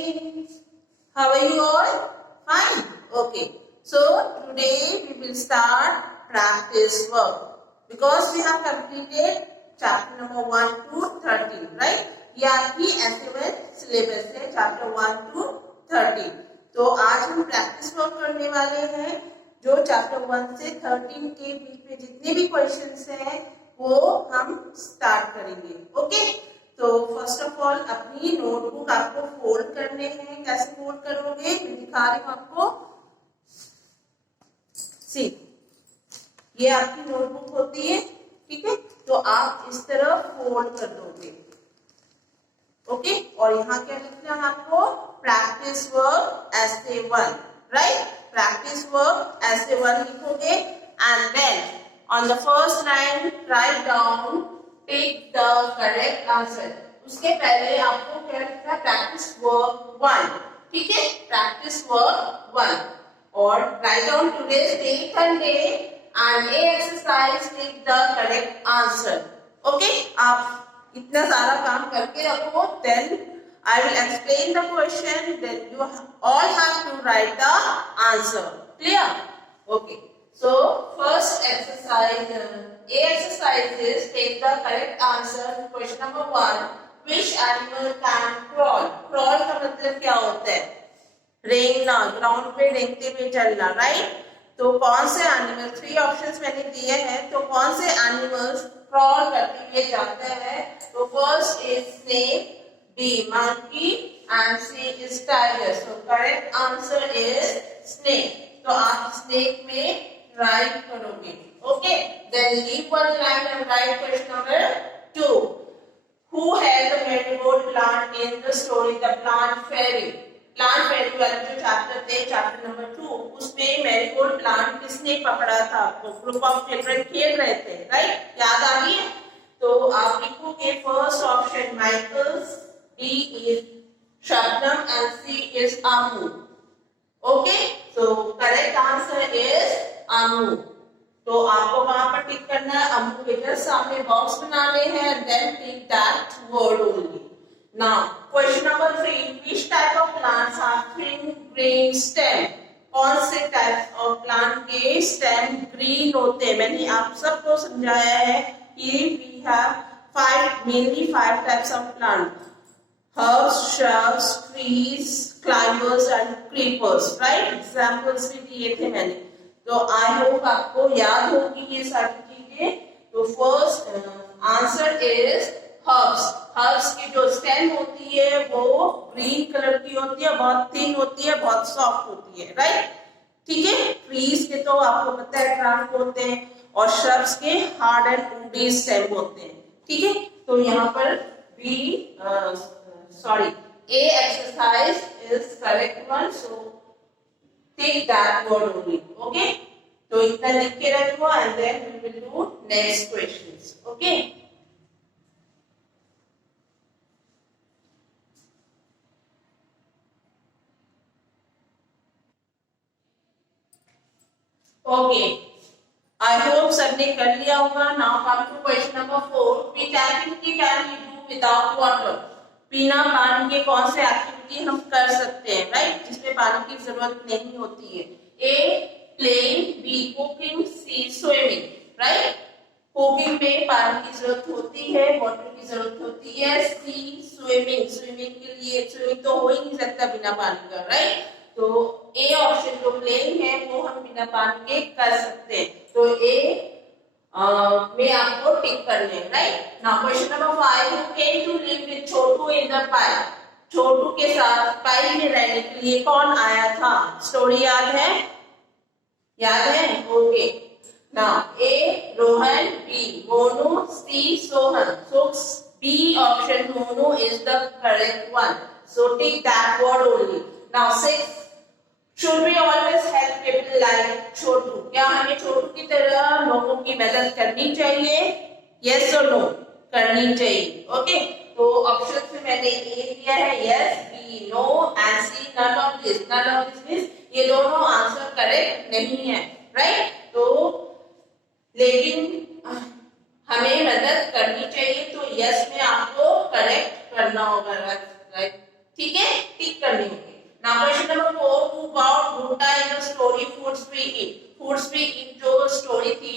evening. How are you all? Fine. Okay. So today we will start practice work because we have completed chapter number 1 to 13, right? ये आपकी S7 syllabus है chapter 1 to 13. तो आज हम practice work करने वाले हैं जो चैप्टर 1 से 13 के बीच में जितने भी क्वेश्चंस हैं वो हम स्टार्ट करेंगे. ओके. तो फर्स्ट ऑफ ऑल अपनी नोटबुक आपको फोल्ड करने हैं. कैसे फोल्ड करोगे मैं दिखा रही हूँ आपको. सी ये आपकी नोटबुक होती है, ठीक है. तो आप इस तरह फोल्ड कर दोगे. ओके. और यहाँ क्या लिखना है आपको? Practice work SA1, right. Practice work SA1 लिखोगे and then on the first line write down take the correct answer. उसके पहले आपको क्या लिखना है? प्रैक्टिस वर्क 1, ठीक है. प्रैक्टिस वर्क 1 और write down today's date and day and a exercise take the correct answer. Okay. आप इतना सारा काम करके रखो. Then I will explain the question. Then you all have to write the answer. Clear? Okay. So first exercise, A exercise is take the correct answer to question number 1. Which animal can crawl? Crawl का मतलब क्या होता है? रेंगना, ground पे रेंगते हुए चलना, right. तो कौन से एनिमल, 3 ऑप्शंस मैंने दिए हैं. तो कौन से एनिमल्स क्रॉल करते हुए जाते हैं? तो first is snake, B monkey and C is tiger. So correct answer is snake. तो आप snake में write करोगे. Okay. Then leave one line and write question number 2. Who had the marigold plant in the story The Plant Fairy? Plant fairy वाला जो chapter थे chapter number 2 उसमें marigold plant किसने पकड़ा था? आपको ग्रुप ऑफ चिल्ड्रन खेल रहे थे, राइट. याद आ गई? तो आप लिखोगे first option Michaels, B is Shabnam and C is Amu. Okay, so correct answer is Amu. तो आपको वहां पर टिक करना है. अमू के जस्ट सामने बॉक्स बनाने हैं and then tick that word only. Now question number 3. Which type of plants have thin green stem? कौन से टाइप ऑफ प्लांट के स्टेम ग्रीन होते हैं? मैंने आप सबको समझाया है कि we have mainly 5 types of plant. Herbs, shrubs, trees, climbers and creepers, right? Examples भी दिए थे मैंने. तो I hope आपको याद होगी ये सारी चीजें. तो first answer is herbs. Herbs की जो स्टेम होती है वो ग्रीन कलर की होती है, बहुत थिन होती है, बहुत सॉफ्ट होती है, राइट. ठीक है. ट्रीज के तो आपको पता है ट्रंक होते हैं और श्रब्स के हार्ड एंड वुडी स्टेम होते हैं, ठीक है. तो यहाँ पर A exercise is correct one, so take that word only. Okay. तो इतना लिख के रखो and then we will do next questions. Okay. Okay. I hope सबने कर लिया होगा. Now come to question number 4. Which activity can we do without water? बिना पानी के कौन से एक्टिविटी हम कर सकते हैं, राइट, जिसमें पानी की जरूरत नहीं होती है? A playing, B cooking, C swimming, right. Cooking में पानी की जरूरत होती है, वाटर की जरूरत होती है. C स्विमिंग, स्विमिंग के लिए स्विमिंग तो हो ही नहीं सकता बिना पानी का, राइट. तो A ऑप्शन जो प्लेइंग है वो हम बिना पानी के कर सकते हैं. तो A में आपको टिक करने, right. Now question number 5. Who came to live with Chhotu in the pie? छोटू के साथ पाई में रहने के लिए कौन आया था? स्टोरी याद है? याद है? Okay. Now A Rohan, B Monu, C Sohan. So B option Monu is the correct one. So take that word only. Now 6. Should we always help people like छोटू? क्या हमें छोटू की तरह लोगों की मदद करनी चाहिए? Yes or no? करनी चाहिए. ओके. तो ऑप्शन में मैंने A दिया है yes, B no and C none of this. None of this means ये दोनों आंसर करेक्ट नहीं है, राइट. तो लेकिन हमें मदद करनी चाहिए तो यस में आपको करेक्ट करना होगा, राइट. ठीक है, टिक करनी होगी। Now question number 4, who bought bhutta in the story foods we eat. Foods we eat जो स्टोरी थी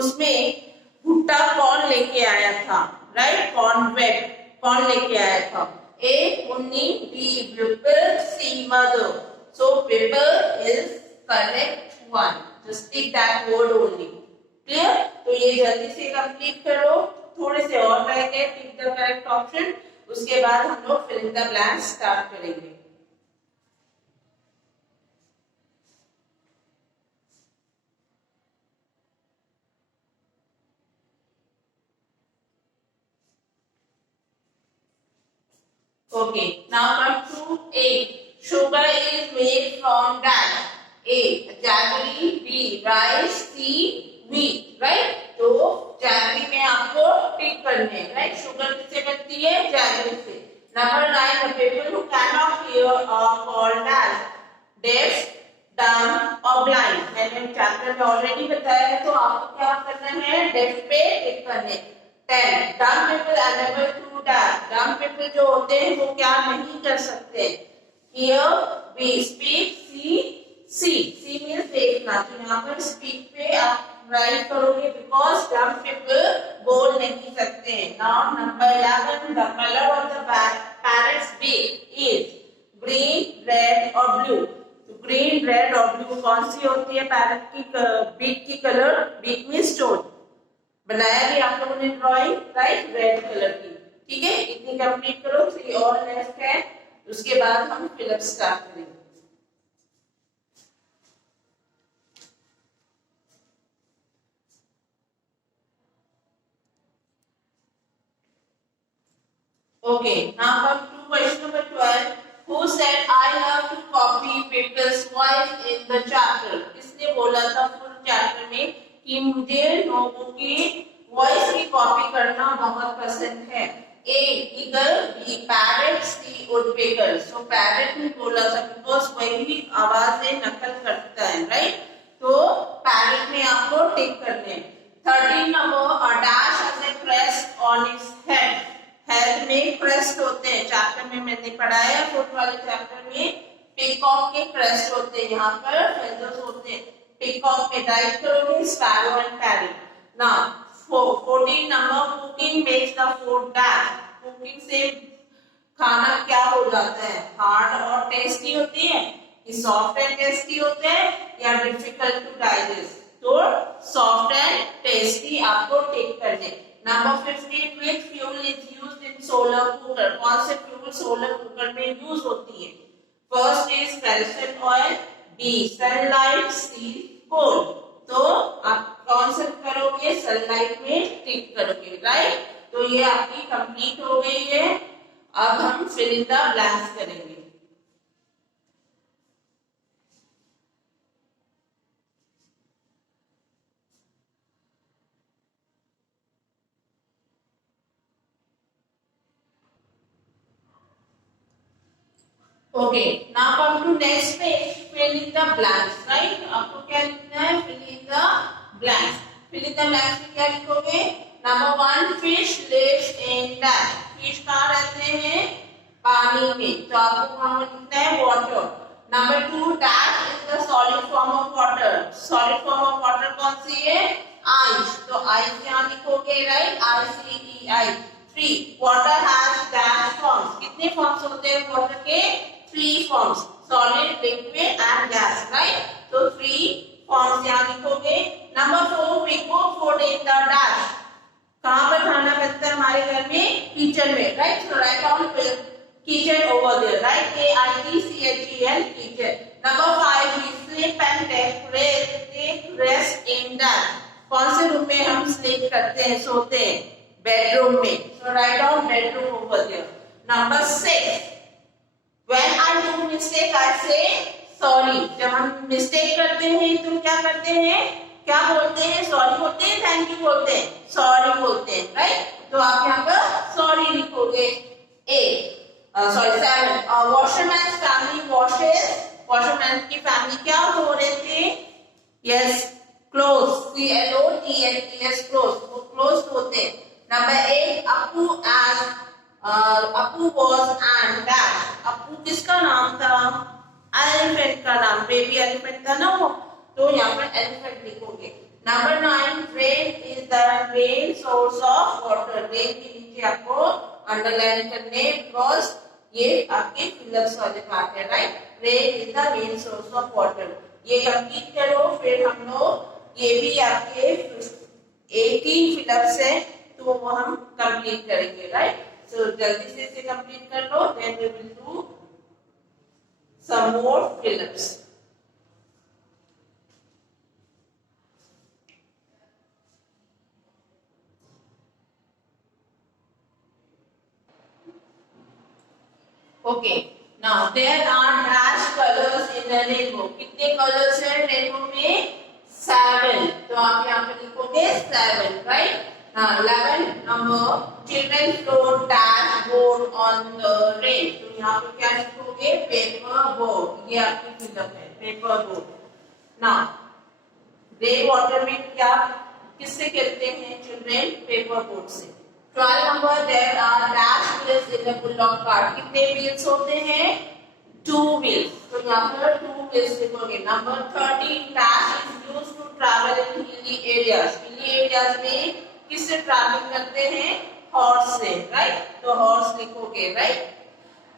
उसमें भुट्टा कौन लेके आया था, राइट, कौन लेके आया था? A. Munni, B. Vipul, C. Madhu. So Vipul is correct one. Just take that word only. Clear? तो ये जल्दी से कंप्लीट करो, थोड़े से और रह गए, टिक द करेक्ट ऑप्शन, उसके बाद हम लोग fill in the blanks start करेंगे। Okay, now come to A. Sugar is made from dash. A. Jaggery, B. Rice, C. Wheat. Right? तो जैगरी में आपको टिक करने हैं, राइट? शुगर किससे बनती है? जैगरी से। Number 9, the people who cannot hear are called as deaf, dumb or blind. मैंने चैप्टर में ऑलरेडी बताया है, तो आपको क्या करना है? डेफ पे टिक करने। 10, dumb people are unable to dash. dumb people जो होते हैं वो क्या नहीं कर सकते? Hear, B. Speak, C means देखना। तो यहाँ पर speak पे आप राइट करोगे बिकॉज dumb people बोल नहीं सकते। Now number 11, the color of the parrot's beak is green, red और blue. तो ग्रीन, रेड और ब्लू कौन सी होती है पैरट की बीक की कलर? बीक में स्टोन बनाया भी आप लोगों ने ड्राइंग, राइट, रेड कलर की। ठीक है, इतनी कंप्लीट करो, 3 और लेफ्ट है, उसके बाद हम फिलअप स्टार्ट करेंगे। Okay, now come to question number 12. Who said I love to copy people's voice in the chapter? किसने बोला था फुल चैप्टर में कि मुझे लोगों की वॉइस की कॉपी करना बहुत पसंद है? A. Eagle, B. Parrot, C. Woodpecker. So parrot ने बोला था बिकॉज वही आवाजें नकल करता है, राइट? तो parrot में आपको टिक करने। 13 number, a dash has a crest on its head. Head में क्रेस्ट होते हैं, चैप्टर में मैंने पढ़ाया, फोर्थ वाले चैप्टर में पीकॉक के क्रेस्ट होते हैं, यहाँ पर फेदर्स होते हैं। पीकॉक में राइट करोगे sparrow and parry. Now 14 number, cooking makes the food dash. Cooking से खाना क्या हो जाता है? हार्ड और टेस्टी होती है, कि सॉफ्ट एंड टेस्टी होते हैं या डिफिकल्ट टू डाइजेस्ट? तो सॉफ्ट एंड टेस्टी आपको टिक करने। Number 15, which fuel is used in solar cooker? कौन से फ्यूल सोलर कुकर में यूज होती है? First is calcium oil, B sunlight, C coal. तो आप कौन सा करोगे? सनलाइट में टिक करोगे, राइट? तो ये आपकी कंप्लीट हो गई है। अब हम फिल इन द ब्लैंक्स करेंगे। Okay, now come to next page, fill in the blanks, right? आपको क्या लिखना है? Fill in the blanks. Fill in the blanks में क्या लिखोगे? Number 1, fish lives in dash. Fish कहाँ रहते हैं? पानी में। तो आपको कहाँ लिखना है? Water. Number 2, dash is the solid form of water. Solid form of water कौन सी है? Ice. तो ice यहाँ लिखोगे, right? ICEI. 3, water has dash forms. कितने फॉर्म्स होते हैं वाटर के? 3 forms, solid, liquid and gas, right? So 3 forms यहाँ लिखोगे। Number 4, we cook food in the dash. कहाँ पर खाना बनता है हमारे घर में? किचन में, right? So write down kitchen over there, right? KITCHEN, kitchen. Number 5, we sleep and take rest in dash. कौन से रूम में हम sleep करते हैं, सोते हैं? बेडरूम में। So write down bedroom over there. Number 6, when I do mistake I say sorry. जब हम मिस्टेक करते हैं तो क्या करते हैं? क्या बोलते हैं? सॉरी बोलते हैं, थैंक यू बोलते हैं, सॉरी बोलते हैं, राइट? तो आप यहाँ पर सॉरी लिखोगे। 7, वॉशरमैन फैमिली वॉशेस। वॉशरमैन की फैमिली क्या हो रहे थे? यस, क्लोथ, CLOTHES, क्लोथ, वो क्लोथ होते हैं। Number 8, Appu was and dash. Appu टू किसका नाम था? एलिफेंट का नाम, बेबी एलिफेंट था ना वो, तो यहाँ पर एलिफेंट लिखोगे। Number 9, rain is the main source of water. Rain के नीचे आपको अंडरलाइन करने, बिकॉज ये आपके फिलअप्स वाले पार्ट है, right. Rain is the main source of water. ये कंप्लीट करो, फिर हम लोग ये भी आपके 18 फिलअप्स है तो वो हम कंप्लीट करेंगे, राइट। सो जल्दी से इसे कंप्लीट कर लो, then we will do some more fill-ups. Okay. Now there are dash colors in the rainbow. कितने colors हैं rainbow में? 7. तो आप यहाँ पे लिखोगे 7, right? Now 11 number, children float dashboard on the rain. तो यहाँ पे क्या लिखोगे? Paper board. ये आपकी फिलअप है, paper board. Now grey water में क्या किससे खेलते हैं चिल्ड्रेन? पेपर बोट से। 12 number, there are dash wheels in the bulldog cart. कितने व्हील्स होते हैं? 2 व्हील्स। तो यहाँ पर 2 व्हील्स लिखोगे। Number 13, dash is used to travel in hilly areas. Hilly areas में किससे ट्रैवल करते हैं? हॉर्स से, राइट। तो हॉर्स लिखोगे, right.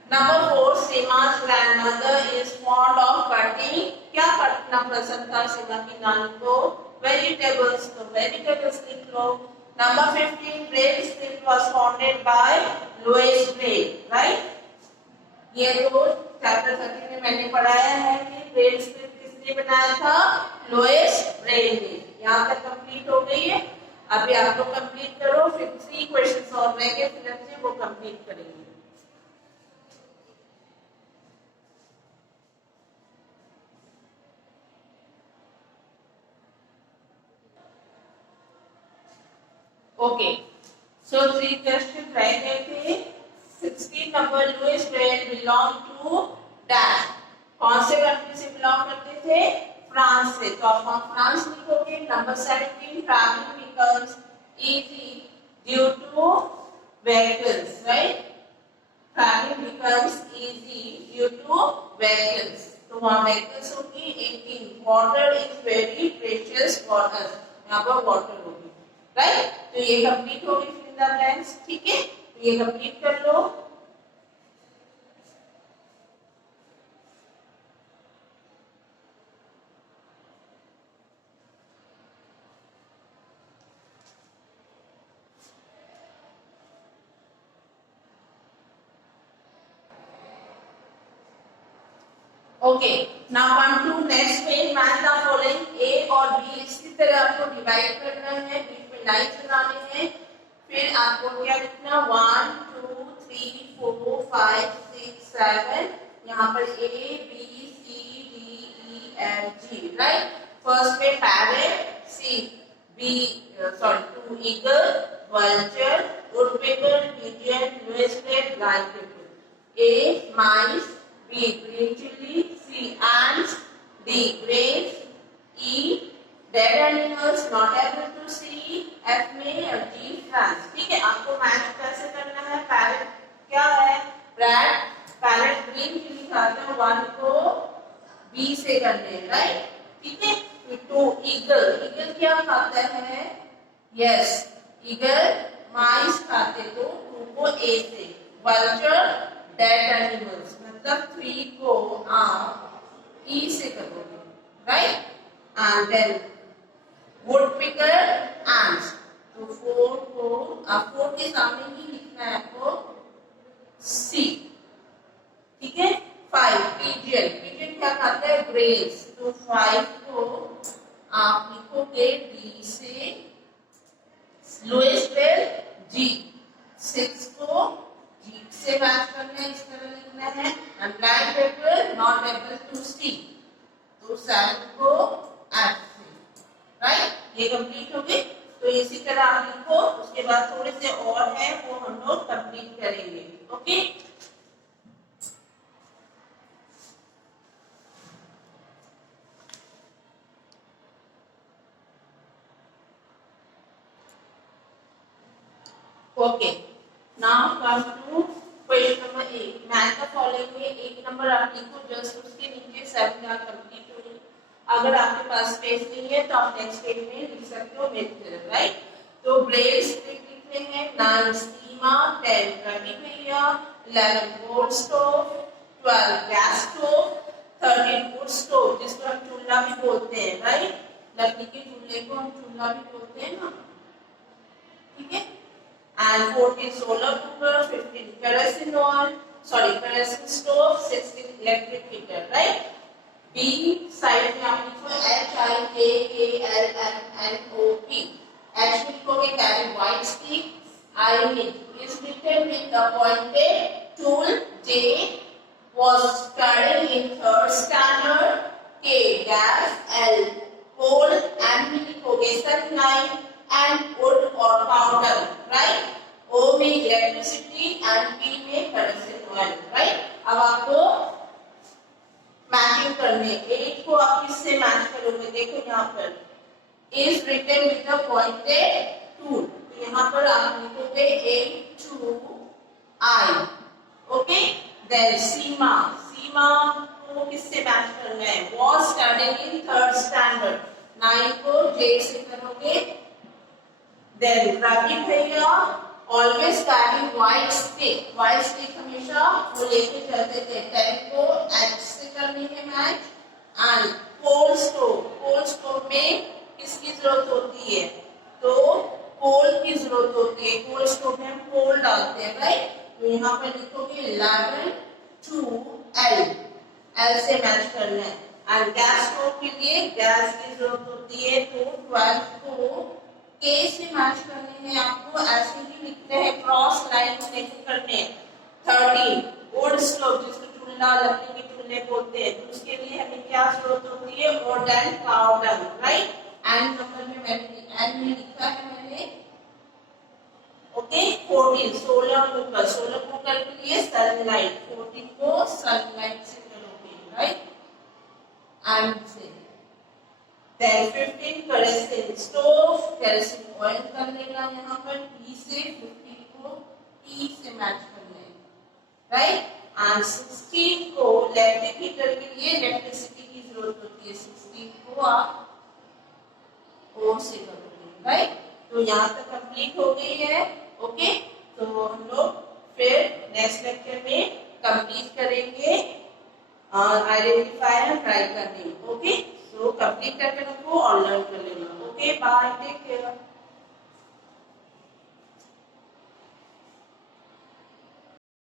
Number 4, Seema's grandmother is fond of cutting. क्या काटना पसंद था सीमा की नानी को? Vegetables. तो vegetables लिख लो। Number 15, Brave script was founded by Louis Braille, right? ये तो चैप्टर 13 में मैंने पढ़ाया है कि Brave script किसने बनाया था? Louis Braille ने। यहाँ तक कंप्लीट हो गई है। अभी आप लोग कंप्लीट करो, फिर 3 क्वेश्चंस और रह गए फिर से वो कंप्लीट करेंगे। ओके, सो 3 क्वेश्चन रह गए थे। 16 number, Louis Braille belong to dash. कौन से कंट्री से बिलोंग करते थे? फ्रांस से। तो आप फ्रांस लिखोगे। Number 17, travelling becomes easy due two vehicles, right. Travelling becomes easy due two vehicles. तो वहां व्हीकल्स होगी। 18, water is very precious for us. यहाँ पर वाटर होगी, राइट। तो ये कंप्लीट हो गई फिल द ब्लैंक्स, ठीक है। तो ये कंप्लीट कर लो। Okay, now come to next page. Match the following. A और बी इसी तरह आपको डिवाइड करना है, बीच में लाइंस बनाने हैं। फिर आपको क्या लिखना? 1 2 3 4 5 6 7। यहाँ पर A B C D E F G, right. First पे parrot, C B sorry 2 eagle, vulture, woodpecker, pigeon, वेस्टलेट, blind people. A mice, B green chili, C ants, D grapes, E dead animals not able to see, F में और G France। ठीक है, आपको match कैसे करना है? पैरेट क्या है? पैरेट ग्रीन चिली खाता है, 1 को B से करने, राइट। ठीक है। 2 ईगल, ईगल क्या खाता है? यस, ईगल माइस खाते, तो 2 को A से। वल्चर डेड एनिमल्स, मतलब 3 को आप ई से करोगे, right. And then woodpecker ends, तो 4 को आप 4 के सामने ही लिखना है आपको सी, ठीक है। 5 पिजियन, पिजियन क्या खाता है? ग्रेव्स, तो 5 को आप लिखोगे डी से। लुइस ब्रेल जी, 6 को जी से मैच करना है, इस तरह लिखना है। And blind people not able to see, तो 7 को एफ से, राइट। ये कंप्लीट हो गई। तो इसी तरह आप लिखो, उसके बाद थोड़े से और है वो हम लोग कंप्लीट करेंगे, okay. Okay, now come to question number 8. Match the following में एक नंबर आप लिखो, जस्ट उसके नीचे 7 का कंप्लीट हो गई। अगर आपके पास स्पेस नहीं है तो आप नेक्स्ट पेज में लिख सकते हो मेथ थ्योरम, राइट। तो ब्रेड स्प्लिट लिख रहे हैं, 9 स्टीमा, 10 रवि भैया, 11 coal stove, 12 gas stove, 13 wood stove जिसको हम चूल्हा भी बोलते हैं, राइट। लकड़ी के चूल्हे को हम चूल्हा भी बोलते हैं ना, ठीक है। And 14 solar cooker, 15 kerosene oil, kerosene stove, 16 electric heater, right। B side में आप लिखो HIKKLMNOP। H लिखोगे carry white stick, I is written with the pointed tool, J was studied in 3rd standard, K gas, L coal, M में लिखोगे sunlight and wood or powder, right। O में electricity and P में kerosene oil, right। अब आपको matching करने, 8 को आप किससे मैच करोगे, देखो यहाँ पर is written with the pointed tool, तो यहाँ पर आप लिखोगे 8 to I, ओके। देन सीमा, सीमा को किससे मैच करना है, was studying in 3rd standard, 9 को J से करोगे। देन रवि भैया always carry white stick, white stick हमेशा वो लेके चलते थे, 10 को H से करनी है match. And coal stove, coal stove में किसकी जरूरत होती है, तो कोल की जरूरत होती है, कोल स्टोव में हम कोल डालते हैं, राइट। तो यहाँ पर लिखोगे 11 to L, L से मैच करना है। एंड गैस स्टोव के लिए गैस की जरूरत होती है, तो 12 को K से मैच करने हैं आपको, ऐसे ही लिखते हैं, क्रॉस लाइन लेके करने हैं। 13 वुड स्टोव जिसको चूल्हा, लकड़ी के चूल्हे बोलते हैं, तो उसके लिए हमें क्या जरूरत होती है, would and powder, right. And number में मैंने एंड में लिखा है मैंने, okay. 14 solar cooker, solar cooker के लिए सनलाइट, 14 को सनलाइट से करोगे, राइट। एंड से Then 15 kerosene stove, kerosene oil कर लेना यहाँ पर P से, 15 को P से मैच कर लेना, राइट। एंड 16 को इलेक्ट्रिक हीटर के लिए इलेक्ट्रिसिटी की जरूरत होती है, 16 को आप O से करोगे, राइट। तो यहाँ तक कंप्लीट हो गई है, ओके। तो हम लोग फिर नेक्स्ट लेक्चर में कंप्लीट करेंगे आइडेंटिफाई एंड ट्राई करने, ओके। तो कंप्लीट करके रखो और लर्न कर लेना, ओके। Bye, take care.